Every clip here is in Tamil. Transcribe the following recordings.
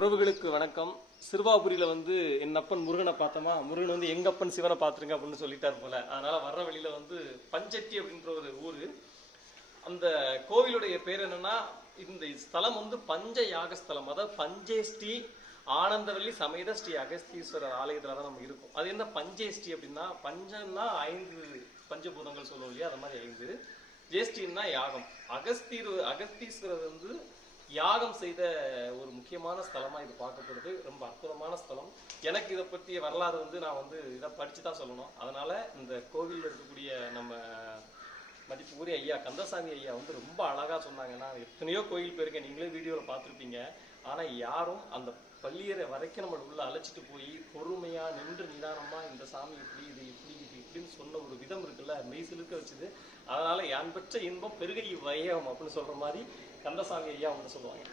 உறவுகளுக்கு வணக்கம். சிறுவாபுரியில என் அப்பன் முருகனை பார்த்தோமா, முருகன் எங்க அப்பன் சிவனை பார்த்துருங்க அப்படின்னு சொல்லிட்டாரு போல. அதனால வர்ற வழியில பஞ்சட்டி அப்படின்ற ஒரு ஊரு. அந்த கோவிலுடைய பேர் என்னன்னா, இந்த ஸ்தலம் பஞ்ச யாக ஸ்தலம். அதாவது பஞ்சேஷ்டி ஆனந்தவல்லி சமேத ஸ்ரீ அகஸ்தீஸ்வரர் ஆலயத்துல தான் நம்ம இருக்கும். அது என்ன பஞ்சேஷ்டி அப்படின்னா, பஞ்சம்னா 5 பஞ்சபூதங்கள் சொல்லுவோம் இல்லையா, அது மாதிரி 5. ஜேஷ்டின்னா யாகம். அகஸ்தீஸ்வரர் யாகம் செய்த ஒரு முக்கியமான ஸ்தலமா இது பார்க்கப்படுது. ரொம்ப அற்புதமான ஸ்தலம். எனக்கு இதை பற்றிய வரலாறு நான் இதை படிச்சு தான் சொல்லணும். அதனால இந்த கோவிலில் இருக்கக்கூடிய நம்ம மதிப்புக்குரிய ஐயா கந்தசாமி ஐயா ரொம்ப அழகா சொன்னாங்க. நான் எத்தனையோ கோயில் போயிருக்கேன், நீங்களே வீடியோவில் பார்த்துருப்பீங்க. ஆனா யாரும் அந்த பள்ளியறை வரைக்கும் நம்ம உள்ள அழைச்சிட்டு போய் பொறுமையா நின்று நிதானமா இந்த சாமி இப்படி இது இப்படி இது இப்படின்னு சொன்ன ஒரு விதம் இருக்குல்ல, மெய் சிலுக்க வச்சுது. அதனால யான் பெற்ற இன்பம் பெருகை வையம் அப்படின்னு சொல்ற மாதிரி கந்தசாமி ஐயா சொல்லுவாங்க.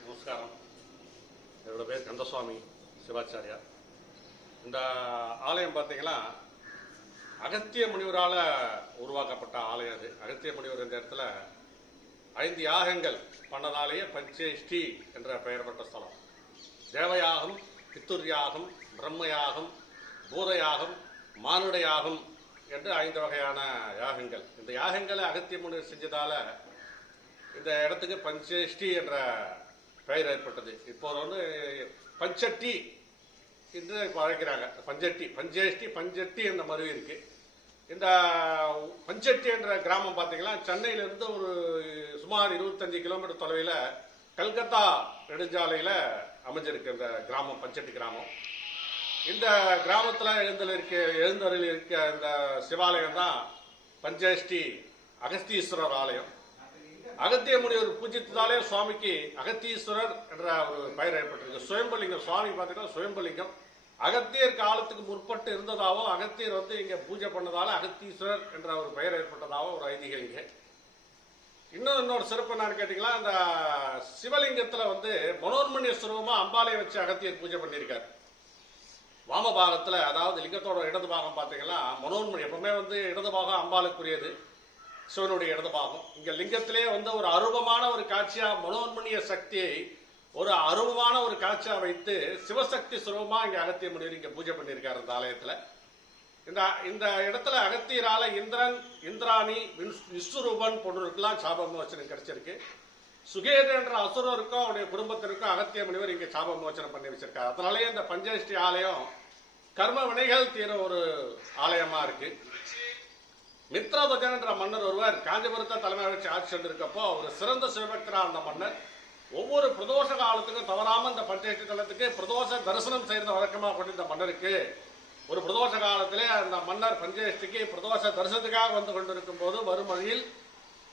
நமஸ்காரம். என்னோட பேர் கந்தசுவாமி சிவாச்சாரியா. இந்த ஆலயம் பார்த்தீங்கன்னா அகத்திய முனிவரால் உருவாக்கப்பட்ட ஆலயம். அது அகத்திய முனிவர் இந்த இடத்துல 5 யாகங்கள் பண்ணதாலேயே பஞ்சேஷ்டி என்ற பெயர் பெற்ற ஸ்தலம். தேவயாகம், பித்துர்யாகம், பிரம்மயாகம், பூதயாகம், மானுட யாகம் என்று 5 வகையான யாகங்கள். இந்த யாகங்களை அகத்திய முனிவர் செஞ்சதால இந்த இடத்துக்கு பஞ்சேஷ்டி என்ற பெயர் ஏற்பட்டது. இப்போ பஞ்சட்டி என்று இப்போ அழைக்கிறாங்க. பஞ்சேஷ்டி பஞ்சட்டி என்ற மருவி இருக்கு. இந்த பஞ்சட்டி என்ற கிராமம் பார்த்தீங்கன்னா சென்னையிலிருந்து ஒரு சுமார் 25 கிலோமீட்டர் தொலைவில் கல்கத்தா நெடுஞ்சாலையில் அமைஞ்சிருக்கு இந்த கிராமம், பஞ்சட்டி கிராமம். இந்த கிராமத்தில் எழுந்தருள் இருக்க இந்த சிவாலயம் தான் பஞ்சேஷ்டி அகஸ்தீஸ்வரர் ஆலயம். அகத்திய முனிவர் பூஜித்ததாலே சுவாமிக்கு அகத்தீஸ்வரர் என்ற ஒரு பெயர் ஏற்பட்டிருக்கு. சுயம்பலிங்கம் சுவாமி பார்த்தீங்கன்னா சுயம்பலிங்கம். அகத்தியர் காலத்துக்கு முற்பட்டு இருந்ததாகவும் அகத்தியர் இங்க பூஜை பண்ணதால அகத்தீஸ்வரர் என்ற ஒரு பெயர் ஏற்பட்டதாகவும் ஒரு ஐதீகம் இங்க. இன்னொரு சிறப்பு என்னன்னு கேட்டீங்களா, இந்த சிவலிங்கத்துல மனோன்மணிய சுரூபமா அம்பாலையை வச்சு அகத்தியர் பூஜை பண்ணியிருக்காரு. வாமபாகத்துல, அதாவது லிங்கத்தோட இடது பாகம் பார்த்தீங்கன்னா மனோன்மணி. எப்பவுமே இடது பாகம் அம்பாளுக்குரியது, சிவனுடைய இடது பாகம். இங்க லிங்கத்திலே ஒரு அரூபமான ஒரு காட்சியா மனோன்மணிய சக்தியை ஒரு அரூபமான ஒரு காட்சியா வைத்து சிவசக்தி சுரூபமா இங்க அகத்திய முனிவர் இங்க பூஜை பண்ணியிருக்காரு இந்த ஆலயத்துல. இந்த இடத்துல அகத்தியரால இந்திரன், இந்திராணி, விஸ்வரூபன் போன்றவருக்கெல்லாம் சாப மோச்சனம் கிடைச்சிருக்கு. சுகேது என்ற அசுரருக்கும் அவருடைய குடும்பத்திற்கும் அகத்திய முனிவர் இங்க சாப மோச்சனம் பண்ணி வச்சிருக்காரு. அதனாலேயே இந்த பஞ்சேஷ்டி ஆலயம் கர்ம வினைகள் தீர ஒரு ஆலயமா இருக்கு. மித்ரதுஜன் என்ற மன்னர் ஒருவர் காஞ்சிபுரத்தை தலைமையாக வச்சு ஆட்சி சென்றிருக்கப்போ ஒரு சிறந்த சிவபக்தரா அந்த மன்னர் ஒவ்வொரு பிரதோஷ காலத்துக்கும் தவறாம இந்த பஞ்சேஷ்டி தலத்துக்கு பிரதோஷ தரிசனம் செய்யறது வழக்கமாக கொண்டு இந்த மன்னருக்கு ஒரு பிரதோஷ காலத்திலே அந்த மன்னர் பஞ்சேஷ்டிக்கு பிரதோஷ தரிசனத்துக்காக வந்து கொண்டிருக்கும் போது வரும் வழியில்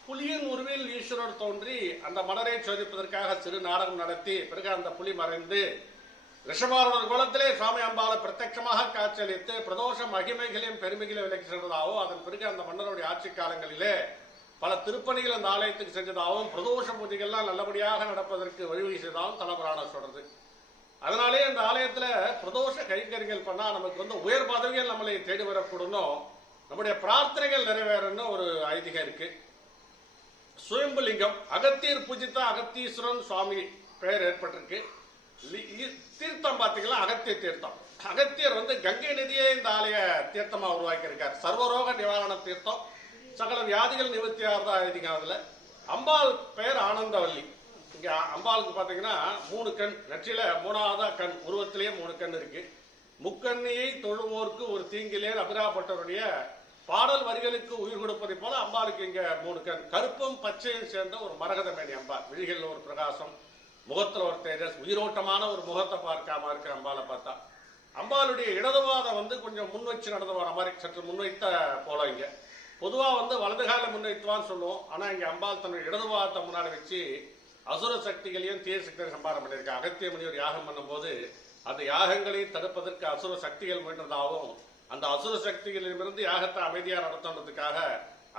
புலியின் உருவில் ஈஸ்வரர் தோன்றி அந்த மன்னரை சோதிப்பதற்காக சிறு நாடகம் நடத்தி பிறகு அந்த புலி மறைந்து ரிஷபாரூடர் குலத்திலே சுவாமி அம்பாலை பிரத்யட்சமாக காட்சியளித்து பிரதோஷ மகிமைகளையும் பெருமைகளையும் விலக்கி சென்றதாகவும் அதன் பிறகு அந்த மன்னருடைய ஆட்சி காலங்களிலே பல திருப்பணிகள் அந்த ஆலயத்துக்கு செஞ்சதாகவும் பிரதோஷ பூஜைகள்லாம் நல்லபடியாக நடப்பதற்கு வழிவகை செய்ததாகவும் தலபுராணம் சொல்றது. அதனாலே இந்த ஆலயத்துல பிரதோஷ கைங்கரிகள் பண்ணா நமக்கு உயர் பதவிகள் நம்மளை தேடி வரக்கூடணும், நம்முடைய பிரார்த்தனைகள் நிறைவேறன்னு ஒரு ஐதீகம் இருக்கு. சுயம்புலிங்கம் அகத்தியர் பூஜித்த அகத்தீஸ்வரன் சுவாமி பெயர் ஏற்பட்டிருக்கு. தீர்த்தம் பாத்தீங்களா, அகத்திய தீர்த்தம். அகத்தியர் கங்கை நதியை இந்த ஆலய தீர்த்தமா உருவாக்கி இருக்கார். சர்வரோக நிவாரண தீர்த்தம், சகல வியாதிகள் நிவர்த்தியாகிறதா ஐதீகம். அதுல அம்பாள் பெயர் ஆனந்தவல்லி. இங்க அம்பாளுக்கு பாத்தீங்கன்னா 3 கண், நெற்றியில 3ஆவதா கண், உருவத்திலேயே 3 கண் இருக்கு. முக்கண்ணியை தொழுவோர்க்கு ஒரு தீங்கிலேர் அபிராப்பட்டவருடைய பாடல் வரிகளுக்கு உயிர் கொடுப்பதை போல அம்பாளுக்கு இங்க 3 கண். கருப்பும் பச்சையும் சேர்ந்த ஒரு மரகத மேனி அம்பாள். விழிகள் ஒரு பிரகாசம், முகத்துல ஒரு தேஜஸ், உயிரோட்டமான ஒரு முகத்தை பார்க்காம இருக்கிற அம்பாலை பார்த்தா. அம்பாளுடைய இடதுவாதம் கொஞ்சம் முன் வச்சு நடந்து வர மாதிரி, சற்று முன்வைத்த போல. இங்க பொதுவா வலது கால முன்வைத்துவான்னு சொல்லுவோம். ஆனா இங்க அம்பாள் தன்னுடைய இடதுவாதத்தை முன்னாடி வச்சு அசுர சக்திகளையும் தீய சக்திகளையும் சம்பாரம் பண்ணியிருக்க. அகத்திய முனிவர் யாகம் பண்ணும் போது அந்த யாகங்களை தடுப்பதற்கு அசுர சக்திகள் முயன்றதாகவும் அந்த அசுர சக்திகளிலிருந்து யாகத்தை அமைதியா நடத்துறதுக்காக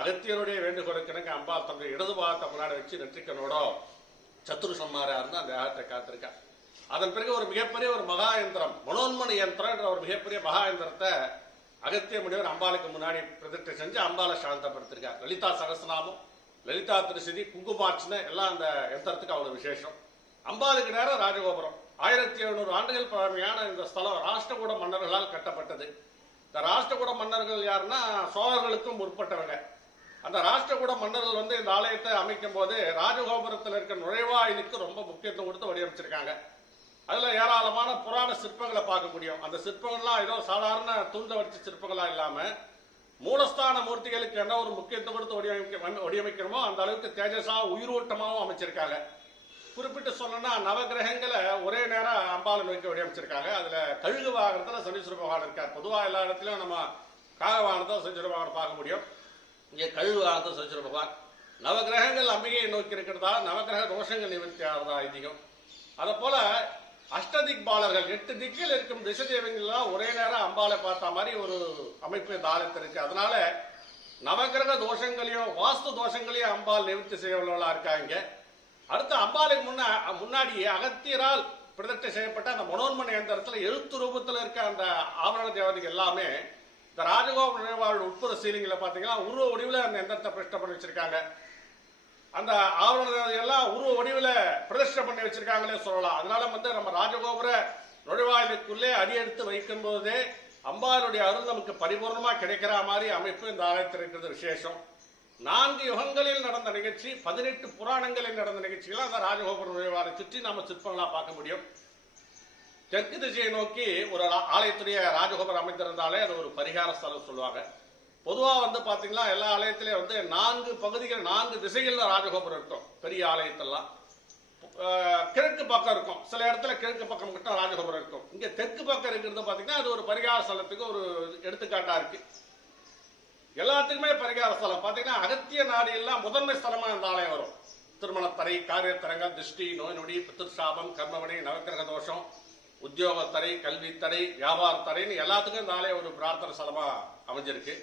அகத்தியருடைய வேண்டுகோளுக்கு அம்பாள் தன்னுடைய இடதுபாகத்தை முன்னாடி வச்சு நெற்றிக்கனோட சத்துரு சம்மாரா இருந்து அந்த யாகத்தை காத்திருக்கா. அதன் பிறகு ஒரு மிகப்பெரிய ஒரு மகா யந்திரம், மனோன்மணி யந்திரம் என்ற ஒரு மிகப்பெரிய மகா யந்திரத்தை அகத்திய முனிவர் அம்பாளுக்கு முன்னாடி பிரதிஷ்டை செஞ்சு அம்பாலை சாந்தப்படுத்திருக்கார். லலிதா சகஸ்ரநாமம், லலிதா திருசதி, குங்குமார்ச்சனை எல்லாம் அந்த யந்திரத்துக்கு அவ்வளவு விசேஷம். அம்பாளுக்கு நேரம் ராஜகோபுரம். 1700 ஆண்டுகள் பழமையான இந்த ஸ்தலம் ராஷ்டிரகூட மன்னர்களால் கட்டப்பட்டது. இந்த ராஷ்டிரகூட மன்னர்கள் யாருன்னா சோழர்களுக்கும் முற்பட்டவங்க. அந்த ராஷ்டிரகூட மன்னர்கள் வந்து இந்த ஆலயத்தை அமைக்கும் போது ராஜகோபுரத்தில் இருக்க நுழைவாயிலுக்கு ரொம்ப முக்கியத்துவம் கொடுத்து வடிவமைச்சிருக்காங்க. அதுல ஏராளமான புராண சிற்பங்களை பார்க்க முடியும். அந்த சிற்பங்கள்லாம் ஏதோ சாதாரண தூண்ட வடிச்ச சிற்பங்களா இல்லாம மூலஸ்தான மூர்த்திகளுக்கு என்ன ஒரு முக்கியத்துவம் கொடுத்து வடிவமைக்கிறோமோ அந்த அளவுக்கு தேஜஸா உயிரோட்டமாகவும் அமைச்சிருக்காங்க. குறிப்பிட்டு சொல்லணும்னா நவகிரகங்களை ஒரே நேரம் அம்பாளை நோக்கி வடிவமைச்சிருக்காங்க. அதுல கழுகு வாகனத்துல சனீஸ்வர பகவான் இருக்கார். பொதுவா எல்லா இடத்துலயும் நம்ம காக வாகனத்தை சனீஸ்வர பகவான் பார்க்க முடியும். இங்கே கழுகு வாகனத்தை சனீஸ்வர பகவான். நவகிரகங்கள் அம்பிகையை நோக்கி இருக்கிறதா நவகிரக தோஷங்கள் நிவர்த்தி ஆகிறதா ஐதீகம். அதை போல அஷ்டதிக் பாலர்கள் 8 திக்கில் இருக்கும் திசை தேவங்கள்லாம் ஒரே நேரம் அம்பாளை பார்த்த மாதிரி ஒரு அமைப்பு இந்த ஆலயத்தில் இருக்கு. அதனால நவகிரக தோஷங்களையும் வாஸ்து தோஷங்களையும் அம்பாள் நிவர்த்தி செய்யவர்களா இருக்காங்க. அடுத்து அம்பாளுக்கு முன்னாடி அகத்தியரால் பிரதிஷ்டை செய்யப்பட்ட அந்த மனோன்மணி எந்திரத்துல எழுத்து ரூபத்தில் இருக்க அந்த ஆவரண தேவதைகள் எல்லாமே இந்த ராஜகோபுர நினைவாளர் உட்புற சீலிங்கில் பார்த்தீங்கன்னா உருவ வடிவில் அந்த எந்திரத்தை பிரதிஷ்டை பண்ணி வச்சிருக்காங்க. அந்த ஆவரண எல்லாம் உருவ வடிவில் பிரதிஷ்டை பண்ணி வச்சிருக்காங்களே சொல்லலாம். அதனால வந்து நம்ம ராஜகோபுர நுழைவாயிலுக்குள்ளே அடியெடுத்து வைக்கும் போதே அம்பாளுடைய அருள் நமக்கு பரிபூர்ணமா கிடைக்கிற மாதிரி அமைப்பு இந்த ஆலயத்தில் இருக்கிறது விசேஷம். 4 யுகங்களில் நடந்த நிகழ்ச்சி, 18 புராணங்களில் நடந்த நிகழ்ச்சிகள் அந்த ராஜகோபுர நுழைவாரை சுற்றி நாம சிற்பங்களா பார்க்க முடியும். தெற்கு திசையை நோக்கி ஒரு ஆலயத்துடைய ராஜகோபுரம் அமைந்திருந்தாலே அது ஒரு பரிகார ஸ்தலம் சொல்லுவாங்க. பொதுவா வந்து பாத்தீங்கன்னா எல்லா ஆலயத்திலேயும் வந்து 4 பகுதிகள் 4 திசைகள்ல ராஜகோபுரம் இருக்கும். பெரிய ஆலயத்தெல்லாம் கிழக்கு பக்கம் இருக்கும். சில இடத்துல கிழக்கு பக்கம் மட்டும் ராஜகோபுரம் இருக்கும். இங்க தெற்கு பக்கம் இருக்கிறது பாத்தீங்கன்னா அது ஒரு பரிகார ஸ்தலத்துக்கு ஒரு எடுத்துக்காட்டா இருக்கு. எல்லாத்துக்குமே பரிகார ஸ்தலம் பாத்தீங்கன்னா அகத்திய நாடு எல்லாம் முதன்மை ஸ்தலமா இந்த ஆலயம் வரும். திருமணத்தரை, காரியத்தரங்கள், திருஷ்டி, நோய் நொடி, பித்திருசாபம், கர்மவணி, நவக்கிரக தோஷம், உத்தியோகத்தடை, கல்வித்தடை, வியாபாரத்தடைன்னு எல்லாத்துக்கும் இந்த ஆலயம் ஒரு பிரார்த்தனை ஸ்தலமா அமைஞ்சிருக்கு.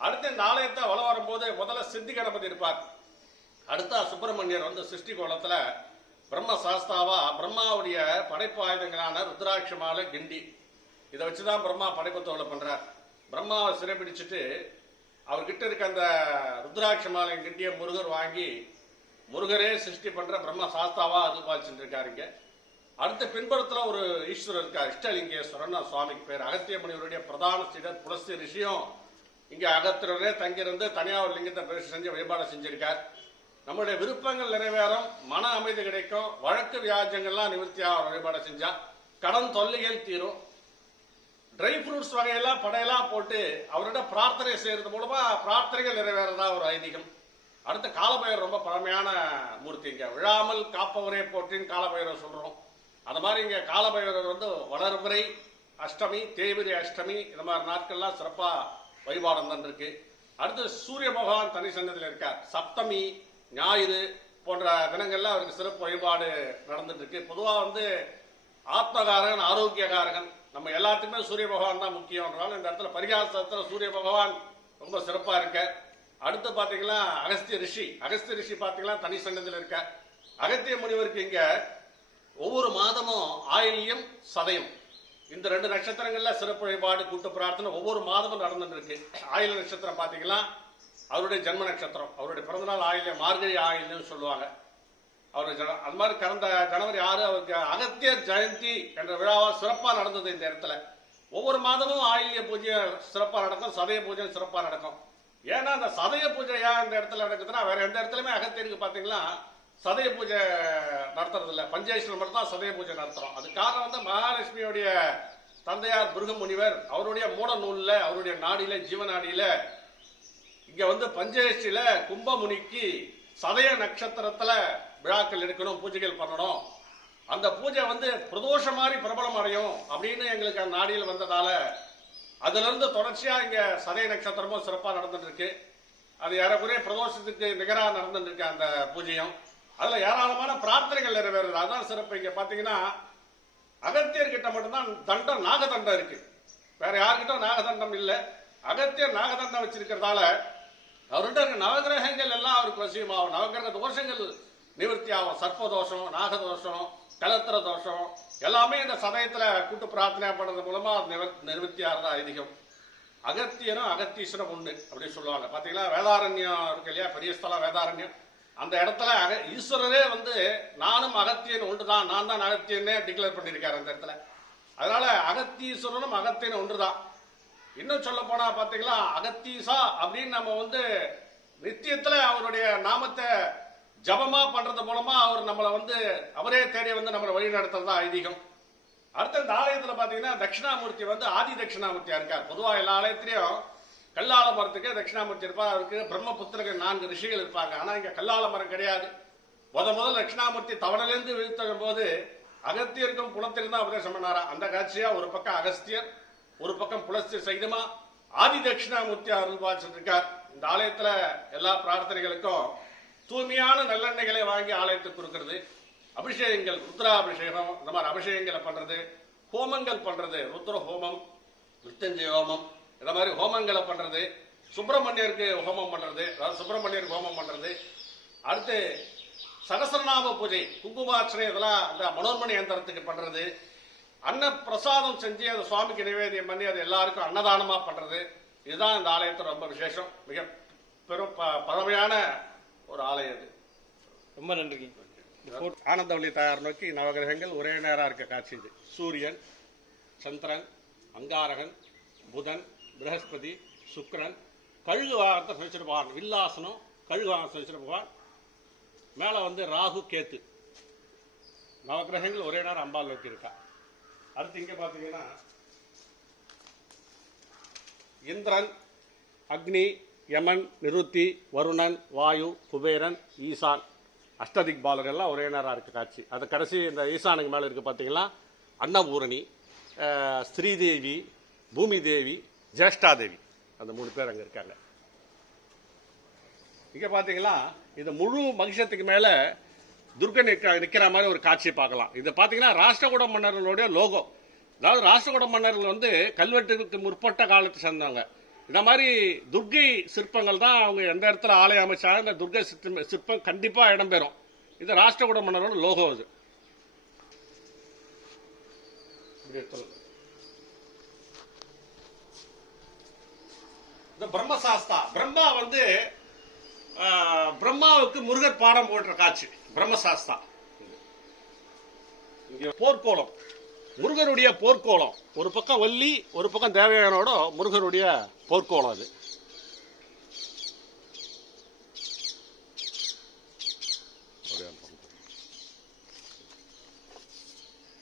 அடுத்து இந்த ஆலயத்தை வளம் வரும்போது முதல்ல சித்தி கணபதி இருப்பார். அடுத்த சுப்பிரமணியர் வந்து சிருஷ்டி கோலத்துல பிரம்ம சாஸ்தாவா பிரம்மாவுடைய படைப்பு ஆயுதங்களான ருத்ராட்ச மாலை, கிண்டி இதை வச்சுதான் பிரம்மா படைப்பு தொழிலை பண்றார். பிரம்மாவை சிறைபிடிச்சிட்டு அவர்கிட்ட இருக்க அந்த ருத்ராட்ச மாலை கிண்டிய முருகர் வாங்கி முருகரே சிருஷ்டி பண்ற பிரம்ம சாஸ்தாவா அருள்பாலிச்சுட்டு இருக்காருங்க. அடுத்த பின்புறத்துல ஒரு ஈஸ்வரர் இருக்கார், இஷ்டலிங்கேஸ்வரன் சுவாமிக்கு பேர். அகத்திய முனிவருடைய பிரதான சீடர் புலஸ்தி ரிஷியும் இங்க அகத்தியரே தங்கியிருந்து தனியா ஒரு லிங்கத்தை பிரதிஷ்டை செஞ்சு வழிபாடு செஞ்சிருக்கார். நம்மளுடைய விருப்பங்கள் நிறைவேறும், மன அமைதி கிடைக்கும், வழக்கு வியாஜங்கள்லாம் நிவர்த்தியா வழிபாடு செஞ்சா கடன் தொல்லைகள் தீரும். ட்ரை ஃப்ரூட்ஸ் வகையெல்லாம் படையெல்லாம் போட்டு அவரோட பிரார்த்தனை செய்யறது மூலமா பிரார்த்தனைகள் நிறைவேறதா ஒரு ஐதீகம். அடுத்த காலபைரவர் ரொம்ப பழமையான மூர்த்தி. இங்க விழாமல் காப்பவரே போற்றின்னு காலபைரவர் சொல்றோம். அந்த மாதிரி இங்க காலபைரவர் வந்து வளர்பிறை அஷ்டமி, தேய்பிரை அஷ்டமி இந்த மாதிரி நாட்கள்லாம் சிறப்பா வழிபாடு இருக்கு. அடுத்து சூரிய பகவான் தனி சன்னதியில் இருக்கார். சப்தமி, ஞாயிறு போன்ற தினங்கள்ல அவருக்கு சிறப்பு வழிபாடு நடந்துட்டு இருக்கு. பொதுவா வந்து ஆத்மகாரகன், ஆரோக்கியகாரகன், நம்ம எல்லாத்துக்குமே சூரிய பகவான் தான் முக்கியம்ன்றாலும் இந்த இடத்துல பரிகாசத்துல சூரிய பகவான் ரொம்ப சிறப்பா இருக்க. அடுத்து பாத்தீங்கன்னா அகஸ்திய ரிஷி பாத்தீங்கன்னா தனி சன்னதியில் இருக்க. அகத்திய முனிவருக்கு இங்க ஒவ்வொரு மாதமும் ஆயில்யம், சதயம் இந்த 2 நட்சத்திரங்கள்ல சிறப்பு வழிபாடு, கூட்டு பிரார்த்தனை ஒவ்வொரு மாதமும் நடந்துட்டு இருக்கு. ஆயில நட்சத்திரம் பாத்தீங்கன்னா அவருடைய ஜென்ம நட்சத்திரம், அவருடைய பிறந்தநாள் ஆயில்யம், மார்கழி ஆயில்யம் சொல்லுவாங்க. அவருடைய அது மாதிரி கடந்த ஜனவரி 6 அவருக்கு அகத்தியர் ஜெயந்தி என்ற விழாவா சிறப்பா நடந்தது. இந்த இடத்துல ஒவ்வொரு மாதமும் ஆயில்ய பூஜை சிறப்பா நடக்கும், சதய பூஜை சிறப்பா நடக்கும். ஏன்னா அந்த சதய பூஜை ஏன் இந்த இடத்துல நடக்குதுன்னா வேற எந்த இடத்துலயுமே அகத்தியருக்கு பாத்தீங்கன்னா சதய பூஜை நடத்துறது இல்ல. பஞ்சேஸ்வரம் மட்டும் தான் சதய பூஜை நடத்துறோம். அது காரணம் வந்து மகாலட்சுமியுடைய தந்தையார் பிருகு முனிவர் அவருடைய மூல நூல்ல, அவருடைய நாடியில, ஜீவநாடியில இங்க வந்து பஞ்சேஷ்டில கும்பமுனிக்கு சதய நட்சத்திரத்துல விழாக்கள் எடுக்கணும், பூஜைகள் பண்ணணும். அந்த பூஜை வந்து பிரதோஷம் மாதிரி பிரபலம் அடையும் அப்படின்னு எங்களுக்கு அந்த நாடியில் வந்ததால அதுல இருந்து தொடர்ச்சியா இங்க சதய நட்சத்திரமும் சிறப்பா நடந்துட்டு இருக்கு. அது ஏறக்குறைய பிரதோஷத்துக்கு நிகரா நடந்துட்டு இருக்கு அந்த பூஜையும். அதுல ஏராளமான பிரார்த்தனைகள் நிறைவேறுது. அதான் சிறப்பு. இங்க பாத்தீங்கன்னா அகத்தியர்கிட்ட மட்டும்தான் தண்டம், நாகதண்டம் இருக்கு. வேற யாருக்கிட்ட நாகதண்டம் இல்ல. அகத்தியர் நாகதண்டம் வச்சிருக்கிறதால அவர்கிட்ட நவகிரகங்கள் எல்லாம் அவருக்கு வசியமாகும். நவகிரக தோஷங்கள் நிவர்த்தி ஆகும். சர்ப்பதோஷம், நாகதோஷம், கலத்திர தோஷம் எல்லாமே இந்த சதயத்துல கூட்டு பிரார்த்தனை பண்றது மூலமா நிவர்த்தி ஆகிறதா ஐதீகம். அகத்தியரும் அகத்தீஸ்வரம் ஒண்ணு அப்படின்னு சொல்லுவாங்க. பாத்தீங்களா வேதாரண்யம் இருக்கு இல்லையா, பெரிய ஸ்தலம் வேதாரண்யம். அந்த இடத்துல ஈஸ்வரரே வந்து நானும் அகத்தியன் ஒன்றுதான், நான் தான் அகத்தியன்னே டிக்ளேர் பண்ணியிருக்காரு அந்த இடத்துல. அதனால அகத்தீஸ்வரனும் அகத்தியன் ஒன்றுதான். இன்னும் சொல்ல போனா பாத்தீங்களா, அகத்தீசா அப்படின்னு நம்ம வந்து நித்தியத்துல அவருடைய நாமத்தை ஜபமா பண்றது மூலமா அவர் நம்மளை வந்து அவரே தேடி வந்து நம்மளை வழி நடத்துறதா ஐதீகம். அடுத்த இந்த ஆலயத்துல பாத்தீங்கன்னா தட்சிணாமூர்த்தி வந்து ஆதி தட்சிணாமூர்த்தியா இருக்கார். பொதுவா எல்லா ஆலயத்திலையும் கல்லால மரத்துக்கு தட்சிணாமூர்த்தி இருப்பார், அவருக்கு பிரம்மபுத்திரர்கள் 4 ரிஷிகள் இருப்பாங்க. ஆனா இங்க கல்லால மரம் கிடையாது. முதல் தட்சிணாமூர்த்தி தவணையிலிருந்து வீழ்த்தும் போது அகத்தியருக்கும் புலத்திற்கும் தான் உபதேசம் பண்ணாரா. அந்த காட்சியா ஒரு பக்கம் அகஸ்தியர், ஒரு பக்கம் புலஸ்தியர் சகிதமா ஆதி தட்சிணாமூர்த்தி அருள்பாலிச்சுட்டு இருக்கார். இந்த ஆலயத்துல எல்லா பிரார்த்தனைகளுக்கும் தூய்மையான நல்லெண்ணெய்களை வாங்கி ஆலயத்துக்கு கொடுக்கறது, அபிஷேகங்கள் ருத்ராபிஷேகம் இந்த மாதிரி அபிஷேகங்களை பண்றது, ஹோமங்கள் பண்றது, ருத்ர ஹோமம், மிருத்யுஞ்சய ஹோமம் இந்த மாதிரி ஹோமங்களை பண்றது, சுப்பிரமணியருக்கு ஹோமம் பண்றது, அதாவது சுப்பிரமணியருக்கு ஹோமம் பண்றது. அடுத்து சகசரநாம பூஜை, குங்குமார்ச்சனை இதெல்லாம் அந்த மனோன்மணி யந்திரத்துக்கு பண்றது, அன்ன பிரசாதம் செஞ்சு அந்த சுவாமிக்கு நிவேதியம் பண்ணி அது எல்லாருக்கும் அன்னதானமா பண்றது. இதுதான் இந்த ஆலயத்தில் ரொம்ப விசேஷம். மிக பெரும் பழமையான ஒரு ஆலயம் இது. ரொம்ப நன்றி. ஆனந்தவள்ளி தாயார் நோக்கி நவகிரகங்கள் ஒரே நேரம் இருக்க காட்சி இது. சூரியன், சந்திரன், அங்காரகன், புதன், பிரகஸ்பதி, சுக்கிரன், கழுகு வாகனத்தை சனிச்சர பகவான், வில்லாசனம் கழுகு வாகனத்தை சனிச்சர பகவான், மேல வந்து ராகு கேத்து, நவகிரகங்கள் ஒரே நேரம் அம்பாள் நோக்கி இருக்கா. அடுத்து இங்க பாத்தீங்கன்னா இந்திரன், அக்னி, யமன், நிருத்தி, வருணன், வாயு, குபேரன், ஈசான், அஷ்டதிக் பாலகள்லாம் ஒரே நேரம் இருக்க காட்சி. அது கடைசி இந்த ஈசானுக்கு மேல இருக்கு பாத்தீங்கன்னா அன்னபூரணி, ஸ்ரீதேவி, பூமி தேவி, ஜேஷ்டாதேவி, அந்த 3 பேர் அங்க இருக்காங்க. இங்க பாத்தீங்களா இது முழு மகிஷத்துக்கு மேல துர்கை நிக்கிற மாதிரி ஒரு காட்சியை பார்க்கலாம். இது பாத்தீங்கன்னா ராஷ்டிரகூட மன்னர்களுடைய லோகோ. அதாவது ராஷ்டிரகூட மன்னர்கள் வந்து கல்வெட்டுக்கு முற்பட்ட காலத்தை சேர்ந்தவங்க. இந்த மாதிரி துர்கை சிற்பங்கள் தான் அவங்க எந்த இடத்துல ஆலயம் அமைச்சாலும் இந்த துர்கை சிற்பம் கண்டிப்பா இடம்பெறும். இது ராஷ்டிரகூட மன்னரோட லோகோ. இது இந்த பிரம்மசாஸ்தா, பிரம்மா வந்து பிரம்மாவுக்கு முருகர் பாடம் போடுற காட்சி பிரம்மசாஸ்தா. இங்க போர்க்கோளம், முருகருடைய போர்க்கோளம். ஒரு பக்கம் வள்ளி, ஒரு பக்கம் தேவயானோட முருகருடைய போர்க்கோளம். அது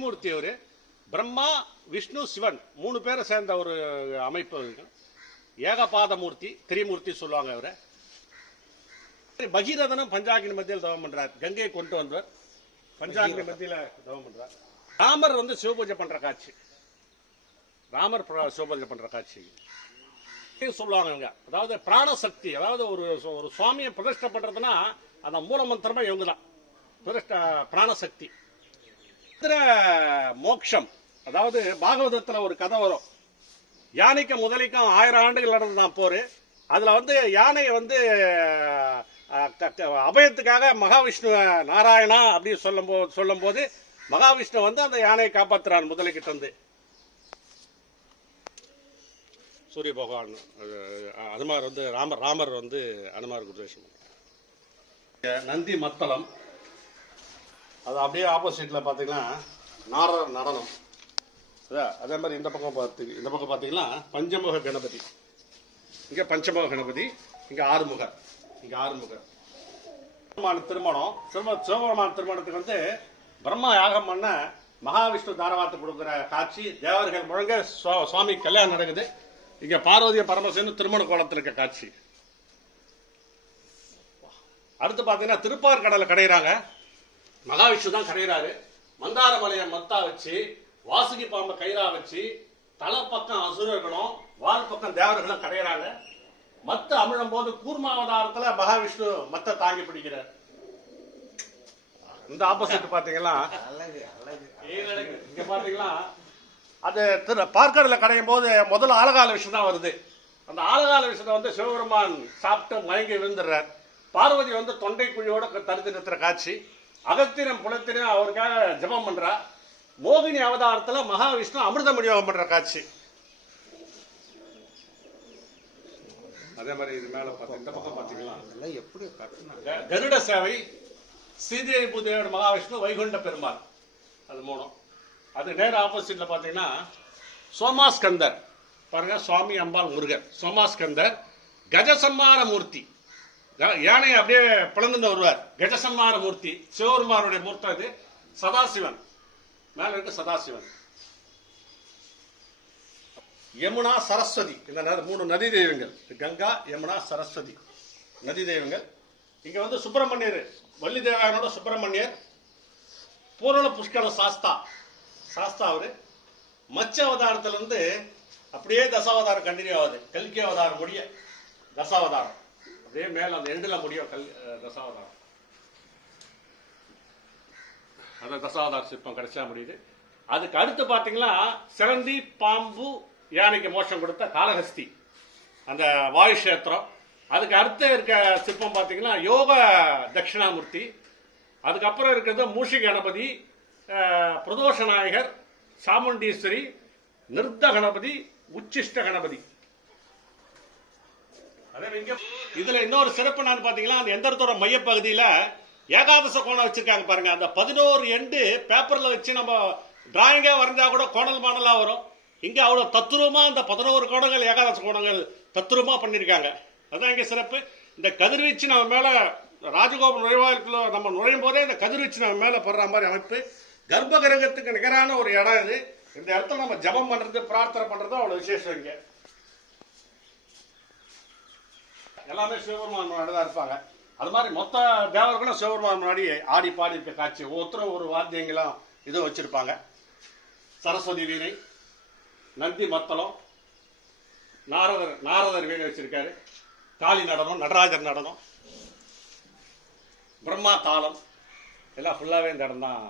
மூர்த்தி அவரு பிரம்மா, விஷ்ணு, சிவன் 3 பேரை சேர்ந்த ஒரு அமைப்பு. ஏகபாத மூர்த்தி, திரிமூர்த்தி சொல்லுவாங்க அவரை. பகீரதனும் பஞ்சாகினி மத்தியில் தவம் பண்றார். கங்கையை கொண்டு வந்தவர் பஞ்சாகினி மத்தியில தவம் பண்றார். ராமர் வந்து சிவபூஜை பண்ற காட்சி, ராமர் சிவபூஜை பண்ற காட்சி சொல்லுவாங்க. அதாவது பிராணசக்தி, அதாவது ஒரு சுவாமியை பிரதிஷ்டை பண்றதுன்னா அந்த மூல மந்திரமா இவங்க தான் பிராணசக்தி. மோட்சம், அதாவது பாகவதத்துல ஒரு கதை வரும். யானைக்கும் முதலைக்கும் 1000 ஆண்டுகள் நடந்ததான் போரு. அதுல வந்து யானையை வந்து அபயத்துக்காக மகாவிஷ்ணு நாராயணா அப்படின்னு சொல்லும் போது மகாவிஷ்ணு வந்து அந்த யானையை காப்பாற்றுறான் முதலைக்கிட்ட இருந்து. சூரிய பகவான் அனுமார் வந்து ராமர் வந்து அனுமாருக்கு உபதேசம். நந்தி மத்தளம், அது அப்படியே ஆப்போசிட்ல பாத்தீங்கன்னா நாரர் நடனம். அதே மாதிரி இந்த பக்கம் பாத்தீங்கன்னா பஞ்சமுக கணபதி. இங்க பஞ்சமுக கணபதி, இங்க ஆறுமுகர். திருமணம், சிவபெருமான திருமணத்துக்கு வந்து பிரம்மா யாகம் பண்ண மகாவிஷ்ணு தாரவாத்து கொடுக்கிற காட்சி. தேவர்கள் முழங்க சுவாமி கல்யாணம் நடக்குது. இங்க பார்வதிய பரமசிவன் திருமண கோலத்தில் இருக்க காட்சி. அடுத்து பாத்தீங்கன்னா திருப்பார்கடலை கடையிறாங்க. மகாவிஷ்ணு தான் கடையிறாரு. மந்தார மலையை மத்தா வச்சு, வாசுகி பாம்பை கயிறா வச்சு, தலை பக்கம் அசுரர்களும் வால் பக்கம் தேவர்களும் கடையிறாங்க. மத்த அமிழும் போது கூர்மாவதாரத்துல மகாவிஷ்ணு மத்த தாங்கி பிடிக்கிறார். இந்த ஆப்போசிட் பாத்தீங்களா, இங்க பாத்தீங்களா அது பார்க்கடல கடையும் போது முதல்ல ஆலகால விஷயம் தான் வருது. அந்த ஆலகால விஷயத்தை வந்து சிவபெருமான் சாப்பிட்டு மயங்கி விழுந்துடுறார். பார்வதி வந்து தொண்டை குழியோட தடுத்து நிறுத்துற காட்சி. அகத்திரம் புலத்திரம் அவருக்காக ஜபம் பண்றா. மோகினி அவதாரத்துல மகாவிஷ்ணு அமிர்த விநியோகம் பண்ற காட்சி. அதே மாதிரி இது மேல பார்த்து இந்த பக்கம் பார்த்தீங்களா அதெல்லாம் எப்படி கட்டணும்? கருட சேவை, ஸ்ரீதேவி பூதேவர் மகாவிஷ்ணு, வைகுண்ட பெருமாள், அது 3. அது நேர ஆப்போசிட்ல பார்த்தீங்கன்னா சோமாஸ்கந்தர் பாருங்க, சுவாமி அம்பாள் முருகர், சோமாஸ்கந்தர், கஜசம்மார மூர்த்தி, யானையை அப்படியே பிளந்துட்டு வருவார், கஜசம்மார மூர்த்தி, சிவபெருமானுடைய மூர்த்தம் இது. சதாசிவன் மேல இருக்கு, சதாசிவன். யமுனா, சரஸ்வதி, இந்த 3 நதி தெய்வங்கள், கங்கா, யமுனா, சரஸ்வதி நதி தெய்வங்கள். இங்க வந்து சுப்பிரமணியர், வள்ளி தேவயானோட சுப்பிரமணியர், பூரண புஷ்கர சாஸ்தா அவரு. மச்ச அவதாரத்துல இருந்து அப்படியே தசாவதாரம் கண்டினியூ ஆகுது, கல்கி அவதாரம் முடிய தசாவதாரம் அப்படியே மேல அந்த எண்டுல முடியும் தசாவதாரம். அந்த தசாவதார சிற்பம் கடைசியா முடியுது. அதுக்கு அடுத்து பாத்தீங்கன்னா சிலந்தி, பாம்பு, யானைக்கு மோட்சம் கொடுத்த காளஹஸ்தி, அந்த வாயு கஷேத்திரம். அதுக்கு அடுத்து இருக்க சிற்பம் பார்த்தீங்கன்னா யோக தட்சிணாமூர்த்தி. அதுக்கப்புறம் இருக்கிறது மூஷிக கணபதி, பிரதோஷ நாயகர், சாமுண்டீஸ்வரி, நிருத்த கணபதி, உச்சிஷ்ட கணபதி. அதே இதுல இன்னொரு சிறப்பு என்னன்னு பாத்தீங்கன்னா, அந்த எந்திரத்தோட மையப்பகுதியில ஏகாதச கோணம் வச்சிருக்காங்க பாருங்க. அந்த 11 எண்டு பேப்பர்ல வச்சு நம்ம டிராயிங்கா வரைஞ்சா கூட கோணல் மாடலா வரும். இங்க அவ்வளவு தத்துரூபமா அந்த 11 கோணங்கள், ஏகாதச கோணங்கள் தத்துரூபமா பண்ணிருக்காங்க. அதான் இங்க சிறப்பு. இந்த கதிர்வீச்சு நம்ம மேல ராஜகோபுரம் நுழைவாயிலுக்குள்ள நம்ம நுழையும் போதே இந்த கதிர்வீச்சு நம்ம மேல படுற மாதிரி அமைப்பு. கர்ப்ப கிரகத்துக்கு நிகரான ஒரு இடம் இது. இந்த இடத்துல நம்ம ஜபம் பண்றது, பிரார்த்தனை பண்றது அவ்வளவு விசேஷம். இங்க எல்லாமே சிவபெருமான் முன்னாடி தான் இருப்பாங்க. அது மாதிரி மொத்த தேவர்களும் சிவபெருமான் முன்னாடி ஆடி பாடி இருக்க காட்சி. ஒவ்வொருத்தரும் ஒரு வாத்தியங்களும் இதுவும் வச்சிருப்பாங்க. சரஸ்வதி வீணை, நந்தி மத்தளம், நாரதர் வீணை வச்சிருக்காரு, காளி நடனம், நடராஜர் நடனம், பிரம்மா தாளம், எல்லாம் ஃபுல்லாவே இந்த இடம் தான்